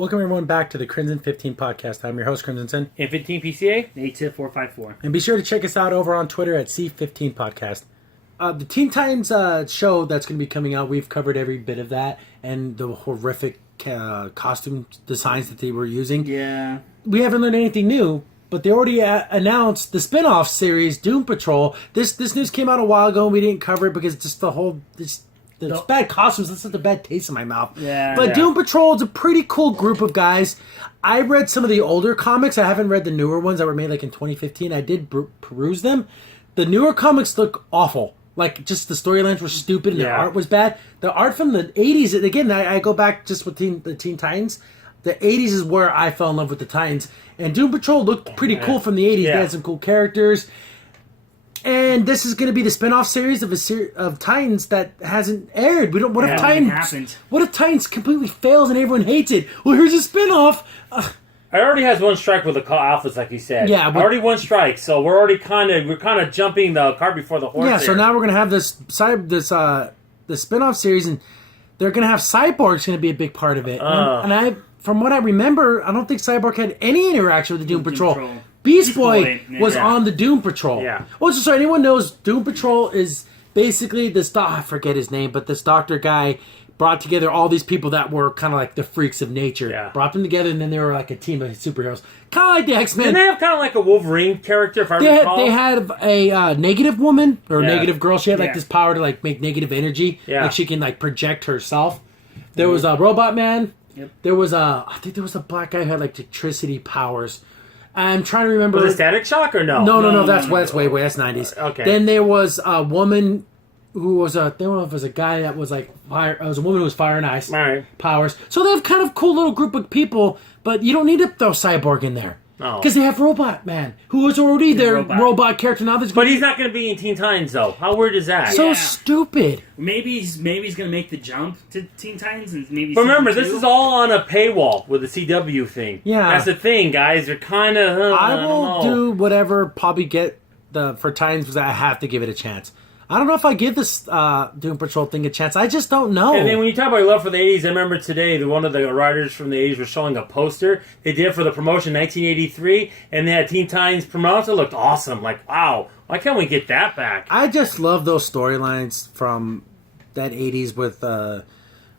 Welcome everyone back to the Crimson 15 podcast. I'm your host, Crimson. And 15 PCA? 82454. And be sure to check us out over on Twitter at C15 Podcast. The Teen Titans show that's going to be coming out, we've covered every bit of that and the horrific costume designs that they were using. Yeah. We haven't learned anything new, but they already announced the Spinoff series, Doom Patrol. This news came out a while ago and we didn't cover it because just the whole... It's bad costumes. That's such a bad taste in my mouth. Yeah. But Doom Patrol is a pretty cool group of guys. I read some of the older comics. I haven't read the newer ones that were made like in 2015. I did peruse them. The newer comics look awful. Like, just the storylines were stupid and the art was bad. The art from the 80s, again, I go back just with the Teen Titans. The 80s is where I fell in love with the Titans. And Doom Patrol looked pretty cool from the 80s. Yeah. They had some cool characters. And this is going to be the spin-off series of Titans that hasn't aired. What if Titans completely fails and everyone hates it? Well, here's a spin-off. I already has one strike with the Alphas, like you said. Yeah, but, already one strike, so we're already kind of jumping the cart before the horse. Yeah, so now we're going to have the spin-off series, and they're going to have Cyborg's going to be a big part of it. And from what I remember, I don't think Cyborg had any interaction with the Doom Patrol. Beast Boy was on the Doom Patrol. Yeah. Well, so anyone knows, Doom Patrol is basically this... I forget his name, but this doctor guy brought together all these people that were kind of like the freaks of nature. Yeah. Brought them together, and then they were like a team of superheroes. Kind of like the X-Men. Didn't they have kind of like a Wolverine character, if I recall? They had a negative woman, or negative girl. She had like this power to like make negative energy. Yeah. Like she can like project herself. There was a Robot Man. Yep. There was I think there was a black guy who had like electricity powers. I'm trying to remember. Was it Static Shock or no? No. That's way. That's 90s. Okay. Then there was a woman who was I don't know if it was a guy that was like fire. It was a woman who was fire and ice powers. So they have kind of cool little group of people, but you don't need to throw Cyborg in there. Because they have Robot Man, who was already their robot character. Now but he's not going to be in Teen Titans, though. How weird is that? So stupid. Maybe he's going to make the jump to Teen Titans, and maybe. But remember, this is all on a paywall with the CW thing. Yeah, that's the thing, guys. They're kind of. I will do whatever. Probably get for Titans because I have to give it a chance. I don't know if I give this Doom Patrol thing a chance. I just don't know. And then when you talk about your love for the 80s, I remember today one of the writers from the 80s was showing a poster they did for the promotion 1983, and they had Teen Titans promoted. It looked awesome. Like, wow, why can't we get that back? I just love those storylines from that 80s with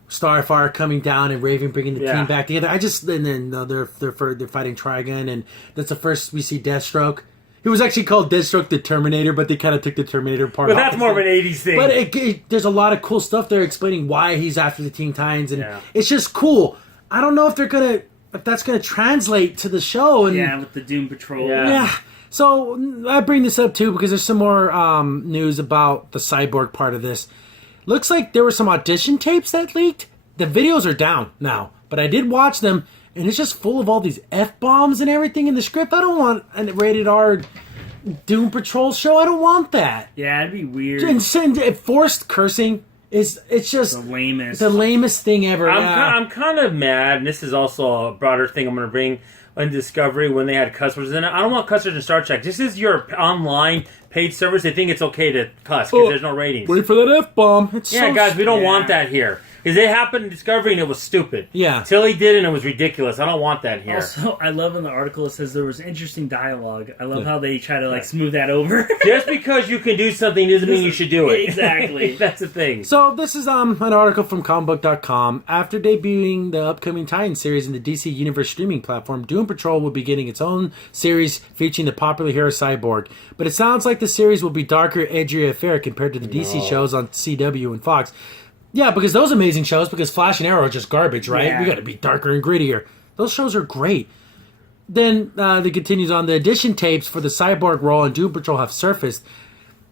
Starfire coming down and Raven bringing the team back together. And then they're fighting Trigon, and that's the first we see Deathstroke. He was actually called Deathstroke the Terminator, but they kind of took the Terminator part. But that's more of an 80s thing. But there's a lot of cool stuff there explaining why he's after the Teen Titans, and it's just cool. I don't know if that's gonna translate to the show. And with the Doom Patrol. Yeah. So I bring this up too because there's some more news about the Cyborg part of this. Looks like there were some audition tapes that leaked. The videos are down now, but I did watch them. And it's just full of all these F-bombs and everything in the script. I don't want a rated R Doom Patrol show. I don't want that. Yeah, it'd be weird. And forced cursing it's just the lamest thing ever. I'm kind of mad, and this is also a broader thing I'm going to bring on Discovery when they had cuss words in it. I don't want cuss words in Star Trek. This is your online paid service. They think it's okay to cuss because there's no ratings. Wait for that F-bomb. Guys, we don't want that here. Because it happened in Discovery and it was stupid. Yeah. Tilly did and it was ridiculous. I don't want that here. Also, I love in the article it says there was interesting dialogue. I love how they try to smooth that over. Just because you can do something doesn't mean you should do it. Exactly. That's the thing. So this is an article from comicbook.com. After debuting the upcoming Titan series in the DC Universe streaming platform, Doom Patrol will be getting its own series featuring the popular hero Cyborg. But it sounds like the series will be darker, edgier affair compared to the DC shows on CW and Fox. Yeah, because those amazing shows, because Flash and Arrow are just garbage, right? Yeah. We got to be darker and grittier. Those shows are great. Then it continues on. The audition tapes for the Cyborg role in Doom Patrol have surfaced,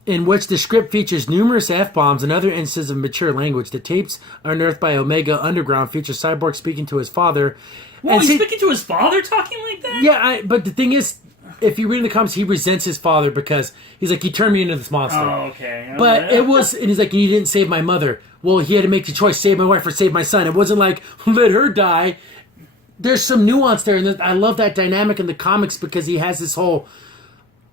in which the script features numerous F-bombs and other instances of mature language. The tapes unearthed by Omega Underground feature Cyborg speaking to his father. Whoa, he's speaking to his father talking like that? Yeah, but the thing is, if you read in the comments, he resents his father because he's like, he turned me into this monster. Oh, okay. But it was, and he's like, you didn't save my mother. Well, he had to make the choice, save my wife or save my son. It wasn't like, let her die. There's some nuance there, and I love that dynamic in the comics because he has this whole...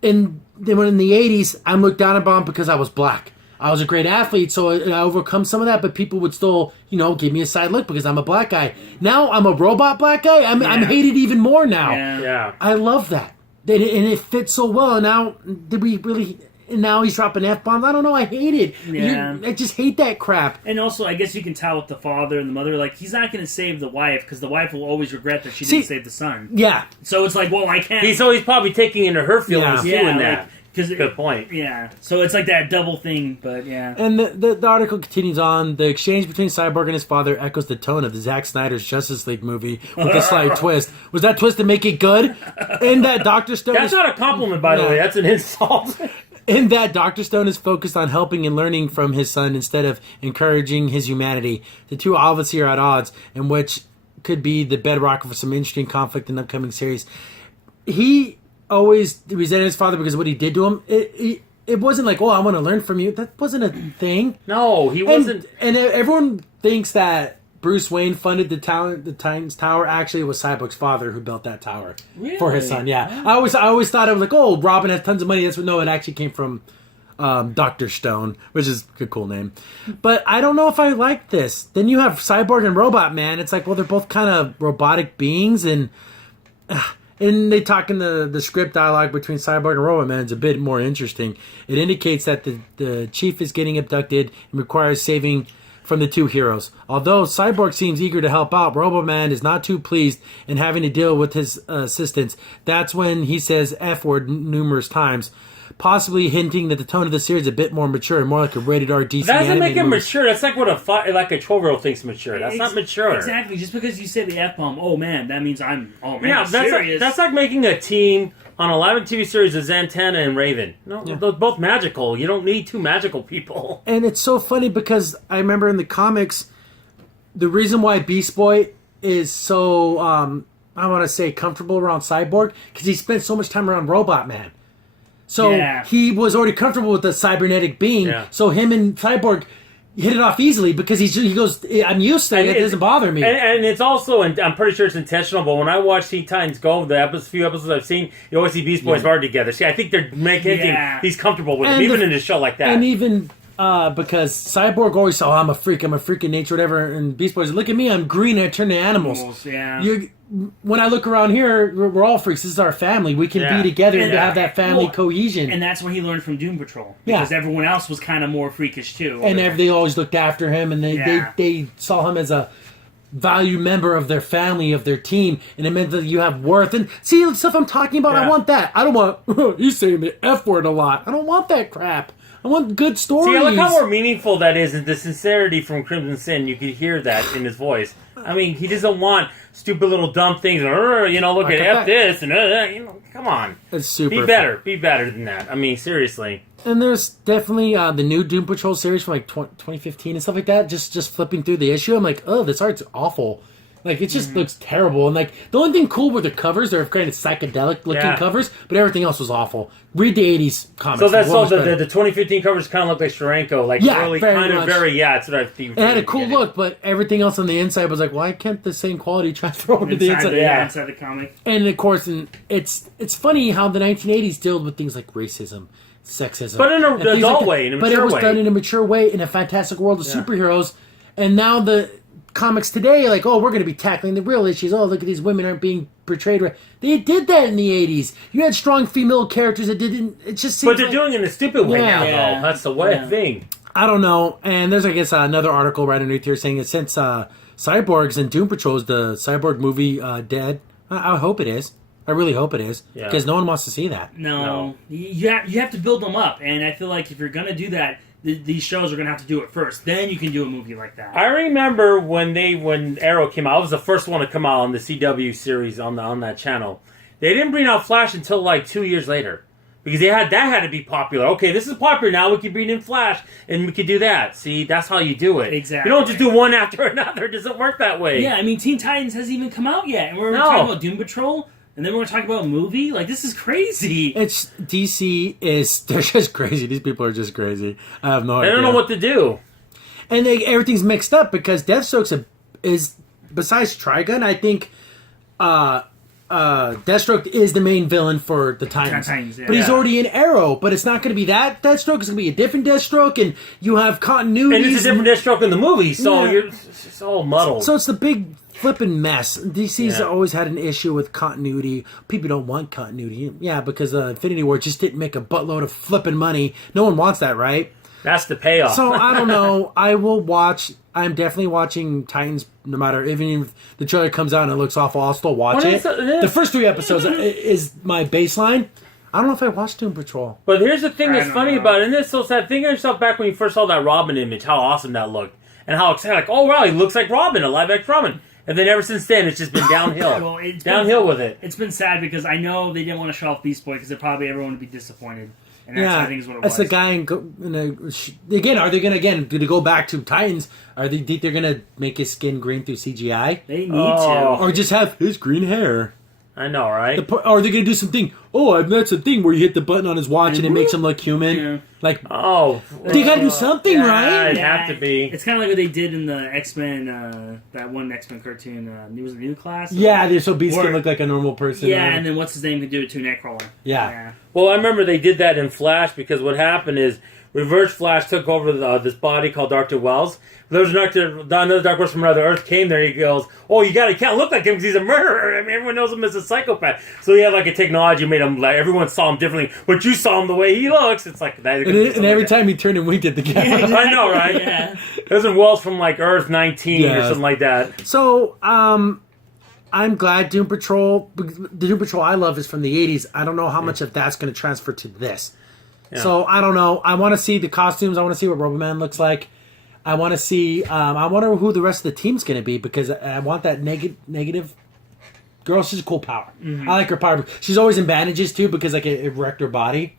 And then when in the 80s, I'm looked down upon because I was black. I was a great athlete, so I overcome some of that, but people would still, give me a side look because I'm a black guy. Now I'm a robot black guy. I'm hated even more now. Yeah. I love that. And it fits so well. Now, did we really... And now he's dropping F-bombs. I don't know. I hate it. Yeah. I just hate that crap. And also, I guess you can tell with the father and the mother, like, he's not going to save the wife because the wife will always regret that she didn't save the son. Yeah. So it's like, well, I can't. He's always probably taking into her feelings too in that. Good point. Yeah. So it's like that double thing, but yeah. And the article continues on. The exchange between Cyborg and his father echoes the tone of the Zack Snyder's Justice League movie with a slight twist. Was that twist to make it good? In that Dr. Stone... That's not a compliment, by the way. That's an insult. In that, Dr. Stone is focused on helping and learning from his son instead of encouraging his humanity. The two obviously are at odds, and which could be the bedrock for some interesting conflict in the upcoming series. He always resented his father because of what he did to him. It wasn't like, I want to learn from you. That wasn't a thing. No, he wasn't. And everyone thinks that Bruce Wayne funded the Titans Tower. Actually, it was Cyborg's father who built that tower for his son. Yeah, I always thought it was like, Robin has tons of money. No, it actually came from Dr. Stone, which is a cool name. But I don't know if I like this. Then you have Cyborg and Robot Man. It's like, well, they're both kind of robotic beings, and they talk in the script dialogue between Cyborg and Robot Man is a bit more interesting. It indicates that the chief is getting abducted and requires saving from the two heroes. Although Cyborg seems eager to help out, Roboman is not too pleased in having to deal with his assistants. That's when he says F word numerous times, possibly hinting that the tone of the series is a bit more mature and more like a rated R DC. That doesn't make it mature. That's like what a 12-year-old thinks mature. That's not mature. Exactly. Just because you say the F-bomb, that means I'm serious. That's like making a team on a live TV series of Zatanna and Raven. No, they're both magical. You don't need two magical people. And it's so funny because I remember in the comics, the reason why Beast Boy is so, I want to say, comfortable around Cyborg, because he spent so much time around Robot Man. So he was already comfortable with the cybernetic being. Yeah. So him and Cyborg hit it off easily because he goes, I'm used to it. It doesn't bother me. And it's also, and I'm pretty sure it's intentional, but when I watch Teen Titans Go, the few episodes I've seen, you always see Beast Boys hard together. See, I think they're making he's comfortable with him, even in a show like that. And even because Cyborg always said, I'm a freak in nature, whatever. And Beast Boys, look at me, I'm green and I turn to animals. When I look around here, we're all freaks. This is our family. We can be together and have that family cohesion. And that's when he learned from Doom Patrol. Because everyone else was kind of more freakish too. And they always looked after him, and they saw him as a valued member of their family, of their team, and it meant that you have worth. And see the stuff I'm talking about? I want that. I don't want, he's saying the F word a lot. I don't want that crap. I want good stories. See, look how more meaningful that is, and the sincerity from Crimson Sin. You could hear that in his voice. I mean, he doesn't want stupid little dumb things. Look at F this and come on. It's super. Be better than that. I mean, seriously. And there's definitely the new Doom Patrol series from like 2015 and stuff like that. Just flipping through the issue, I'm like, this art's awful. Like, it just looks terrible. And, like, the only thing cool were the covers. They're kind of psychedelic-looking covers, but everything else was awful. Read the 80s comics. So that's the 2015 covers kind of look like Steranko. Like, really that's what I think. It had a cool look, but everything else on the inside was like, why can't the same quality transfer over to the inside? Inside the comic. And, of course, it's funny how the 1980s dealt with things like racism, sexism. But in an adult way, in a mature way. But it was done in a mature way, in a fantastic world of superheroes. And now the comics today, like, we're going to be tackling the real issues. Look at these women aren't being portrayed right. They did that in the 80s. You had strong female characters that didn't. It just seems but they're doing it in a stupid way now, though. That's the thing. I don't know. And there's, I guess, another article right underneath here saying that since Cyborgs and Doom Patrol is the Cyborg movie dead, I hope it is. I really hope it is. Because no one wants to see that. No. You have to build them up. And I feel like if you're going to do that, these shows are going to have to do it first. Then you can do a movie like that. I remember when Arrow came out. I was the first one to come out on the CW series on that channel. They didn't bring out Flash until like 2 years later. Because that had to be popular. Okay, this is popular now. We can bring in Flash, and we can do that. See, that's how you do it. Exactly. You don't just do one after another. It doesn't work that way. Yeah, I mean, Teen Titans hasn't even come out yet. And we're talking about Doom Patrol. And then we're going to talk about a movie? Like, this is crazy. It's DC they're just crazy. These people are just crazy. I have no idea. They don't know what to do. And everything's mixed up because Deathstroke is, besides Trigun, I think Deathstroke is the main villain for the Titans. Yeah. But he's already in Arrow, but it's not going to be that Deathstroke. It's going to be a different Deathstroke, and you have continuity. And it's a different Deathstroke in the movie, so it's all muddled. So it's the big flipping mess. DC's always had an issue with continuity. People don't want continuity. Yeah, because Infinity War just didn't make a buttload of flipping money. No one wants that, right? That's the payoff. So I don't know. I will watch. I'm definitely watching Titans, no matter even if the trailer comes out and it looks awful. I'll still watch it. The first 3 episodes is my baseline. I don't know if I watched Doom Patrol. But here's the thing that's funny about it, and it's so sad. Think of yourself back when you first saw that Robin image, how awesome that looked, and how excited, like, oh wow, he looks like Robin, a live action Robin. And then ever since then, it's just been downhill. Well, with it. It's been sad because I know they didn't want to show off Beast Boy because probably everyone would be disappointed. And that's, I think, is what it was. That's the guy again, are they going to go back to Titans? Are they think they're going to make his skin green through CGI? They need to. Or just have his green hair. I know, right? Or are they going to do something? Oh, that's a thing where you hit the button on his watch and it makes him look human. Yeah. Like, they got to do something, right? It'd have to be. It's kind of like what they did in the X-Men, that one X-Men cartoon. It was a new class. Yeah, so Beast can look like a normal person. Yeah, and then what's his name could do it to Nightcrawler. Yeah. Well, I remember they did that in Flash because what happened is Reverse Flash took over this body called Dr. Wells. There was another Dark Horse from another Earth came there. He goes, "Oh, you can't look like him because he's a murderer. I mean, everyone knows him as a psychopath." So he had like a technology made him like everyone saw him differently, but you saw him the way he looks. It's like that. And every time he turned and winked at the camera, I know, right? Yeah. There's a Wells from like Earth 19 or something like that. So, I'm glad Doom Patrol. The Doom Patrol I love is from the 80s. I don't know how much of that's going to transfer to this. Yeah. So I don't know. I want to see the costumes. I want to see what Roboman looks like. I want to see. I wonder who the rest of the team's going to be because I want that negative girl. She's a cool power. Mm-hmm. I like her power. She's always in bandages too because like it wrecked her body,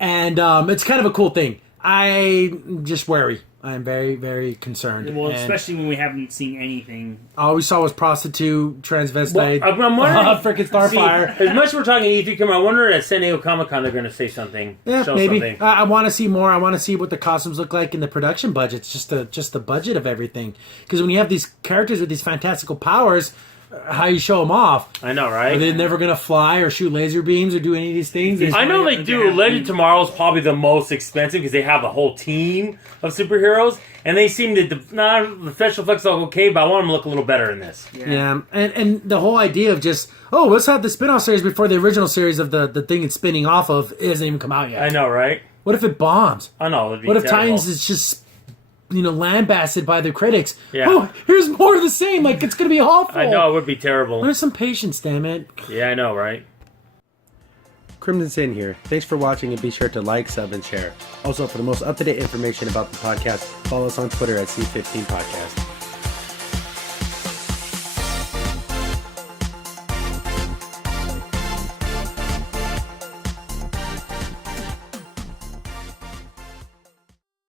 and it's kind of a cool thing. I'm just wary. I'm very, very concerned. Well, especially when we haven't seen anything. All we saw was prostitute, transvestite, I'm wondering, freaking Starfire. As much as we're talking E3, I wonder at San Diego Comic-Con they're going to say something. Yeah, show maybe. Something. I want to see more. I want to see what the costumes look like in the production budgets, just the budget of everything. Because when you have these characters with these fantastical powers, how you show them off. I know, right? Are they never going to fly or shoot laser beams or do any of these things? I know they do. Legend of Tomorrow is probably the most expensive because they have a whole team of superheroes, and they seem to the special effects are okay, but I want them to look a little better in this. Yeah, and the whole idea of just let's have the spinoff series before the original series of the thing it's spinning off of hasn't even come out yet. I know, right? What if it bombs? I know. It'd be what if terrible. Titans is just lambasted by the critics? Yeah. Oh, here's more of the same. Like it's gonna be awful. I know it would be terrible. There's some patience, damn it. Yeah, I know, right? Crimson Sin here. Thanks for watching and be sure to like, sub, and share. Also, for the most up-to-date information about the podcast, follow us on Twitter at C15 Podcast.